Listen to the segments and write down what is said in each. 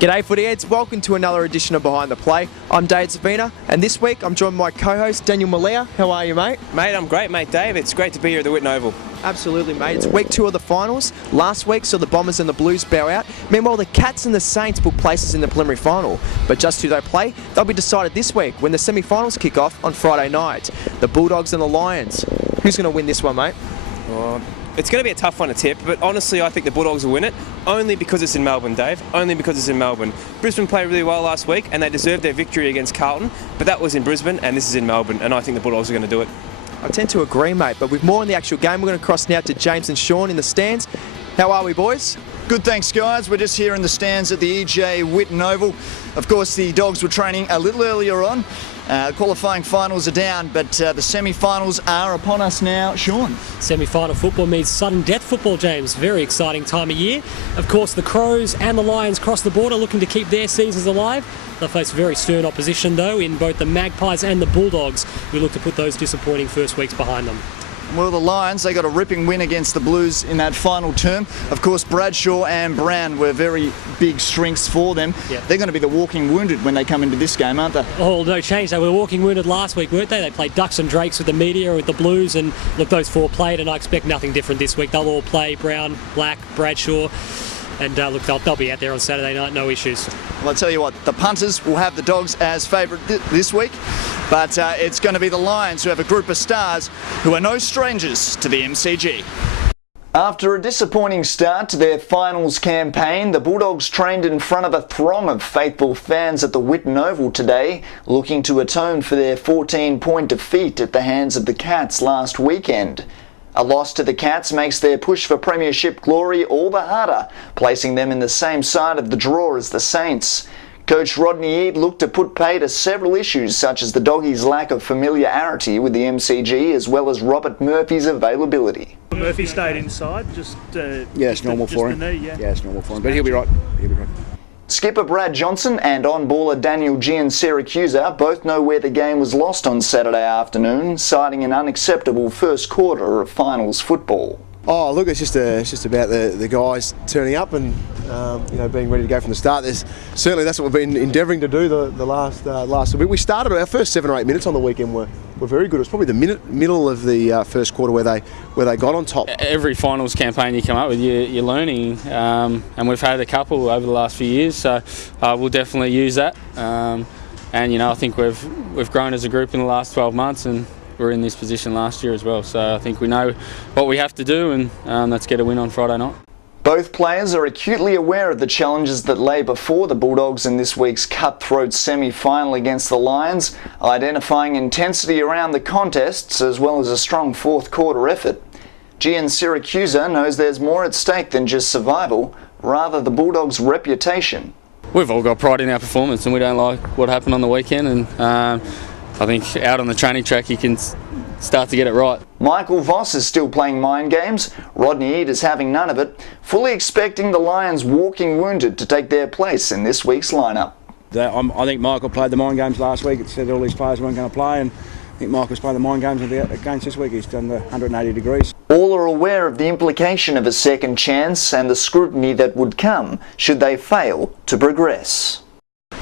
G'day footyheads, welcome to another edition of Behind the Play. I'm Dave Savina, and this week I'm joined by my co-host Daniel Malia. How are you, mate? Mate, I'm great, mate, Dave. It's great to be here at the Whitten Oval. Absolutely, mate. It's week 2 of the finals. Last week saw the Bombers and the Blues bow out. Meanwhile, the Cats and the Saints book places in the preliminary final. But just who they play, they'll be decided this week when the semi-finals kick off on Friday night. The Bulldogs and the Lions. Who's going to win this one, mate? It's going to be a tough one to tip, but honestly I think the Bulldogs will win it, only because it's in Melbourne, Dave. Only because it's in Melbourne. Brisbane played really well last week and they deserved their victory against Carlton, but that was in Brisbane and this is in Melbourne, and I think the Bulldogs are going to do it. I tend to agree, mate, but with more on the actual game, we're going to cross now to James and Sean in the stands. How are we, boys? Good, thanks, guys. We're just here in the stands at the EJ Whitten Oval. Of course, the Dogs were training a little earlier on. Qualifying finals are down, but the semi-finals are upon us now. Sean? Semi-final football means sudden death football, James. Very exciting time of year. Of course, the Crows and the Lions cross the border looking to keep their seasons alive. They'll face very stern opposition, though, in both the Magpies and the Bulldogs, who look to put those disappointing first weeks behind them. Well, the Lions, they got a ripping win against the Blues in that final term. Of course, Bradshaw and Brown were very big strengths for them. Yep. They're going to be the walking wounded when they come into this game, aren't they? Oh, no change. They were walking wounded last week, weren't they? They played Ducks and Drakes with the media, with the Blues, and look, those four played, and I expect nothing different this week. They'll all play, Brown, Black, Bradshaw. And look, they'll be out there on Saturday night, no issues. Well, I tell you what, the punters will have the Dogs as favourite this week, but it's going to be the Lions who have a group of stars who are no strangers to the MCG. After a disappointing start to their finals campaign, the Bulldogs trained in front of a throng of faithful fans at the Whitten Oval today, looking to atone for their 14-point defeat at the hands of the Cats last weekend. A loss to the Cats makes their push for premiership glory all the harder, placing them in the same side of the draw as the Saints. Coach Rodney Eade looked to put pay to several issues such as the Doggies' lack of familiarity with the MCG as well as Robert Murphy's availability. Murphy stayed inside, it's normal for him. It's normal for him, but he'll be right. Skipper Brad Johnson and on-baller Daniel Siracusa both know where the game was lost on Saturday afternoon, citing an unacceptable first quarter of finals football. Oh, look, it's just about the guys turning up and being ready to go from the start. Certainly that's what we've been endeavouring to do the last bit. We started our first 7 or 8 minutes on the weekend were very good. It was probably the middle of the first quarter where they got on top. Every finals campaign you come up with, you're learning, and we've had a couple over the last few years, so we'll definitely use that. And I think we've grown as a group in the last 12 months, and we're in this position last year as well. So I think we know what we have to do, and let's get a win on Friday night. Both players are acutely aware of the challenges that lay before the Bulldogs in this week's cutthroat semi-final against the Lions, identifying intensity around the contests as well as a strong fourth quarter effort. Siracusa knows there's more at stake than just survival, rather the Bulldogs' reputation. We've all got pride in our performance and we don't like what happened on the weekend, and I think out on the training track you can start to get it right. Michael Voss is still playing mind games. Rodney Eade is having none of it, fully expecting the Lions walking wounded to take their place in this week's lineup. I think Michael played the mind games last week. It said all these players weren't going to play, and I think Michael's played the mind games against this week. He's done the 180 degrees. All are aware of the implication of a second chance and the scrutiny that would come should they fail to progress.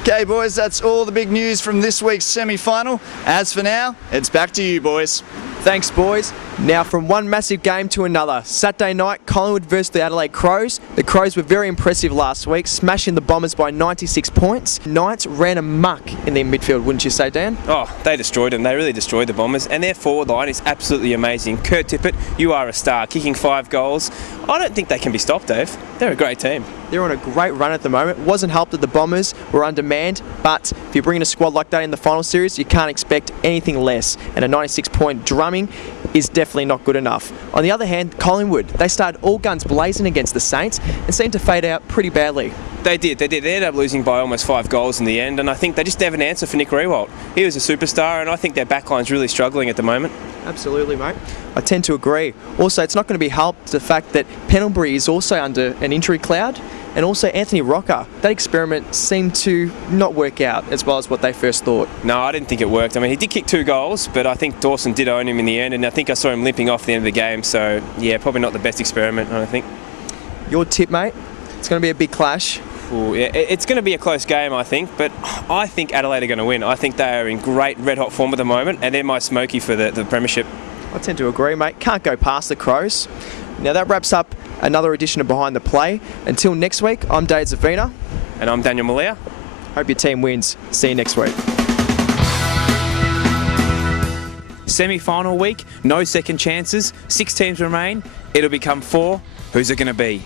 Okay, boys, that's all the big news from this week's semi-final. As for now, it's back to you, boys. Thanks, boys. Now from one massive game to another. Saturday night, Collingwood versus the Adelaide Crows. The Crows were very impressive last week, smashing the Bombers by 96 points. Knights ran amok in their midfield, wouldn't you say, Dan? Oh, they destroyed them. They really destroyed the Bombers, and their forward line is absolutely amazing. Kurt Tippett, you are a star, kicking 5 goals. I don't think they can be stopped, Dave. They're a great team. They're on a great run at the moment. It wasn't helped that the Bombers were undermanned, but if you bring in a squad like that in the final series, you can't expect anything less. And a 96-point drumming is definitely not good enough. On the other hand, Collingwood, they started all guns blazing against the Saints and seemed to fade out pretty badly. They did. They ended up losing by almost 5 goals in the end, and I think they just have an answer for Nick Riewoldt. He was a superstar, and I think their backline's really struggling at the moment. Absolutely, mate. I tend to agree. Also, it's not going to be helped the fact that Pendlebury is also under an injury cloud, and also Anthony Rocker. That experiment seemed to not work out as well as what they first thought. No, I didn't think it worked. I mean, he did kick 2 goals, but I think Dawson did own him in the end, and I think I saw him limping off at the end of the game. So, yeah, probably not the best experiment, I think. Your tip, mate? It's going to be a big clash. Ooh, yeah, it's going to be a close game, I think, but I think Adelaide are going to win. I think they are in great red-hot form at the moment, and they're my smoky for the premiership. I tend to agree, mate. Can't go past the Crows. Now that wraps up another edition of Behind the Play. Until next week, I'm Dave Zafina. And I'm Daniel Malia. Hope your team wins. See you next week. Semi-final week, no second chances, 6 teams remain. It'll become 4. Who's it going to be?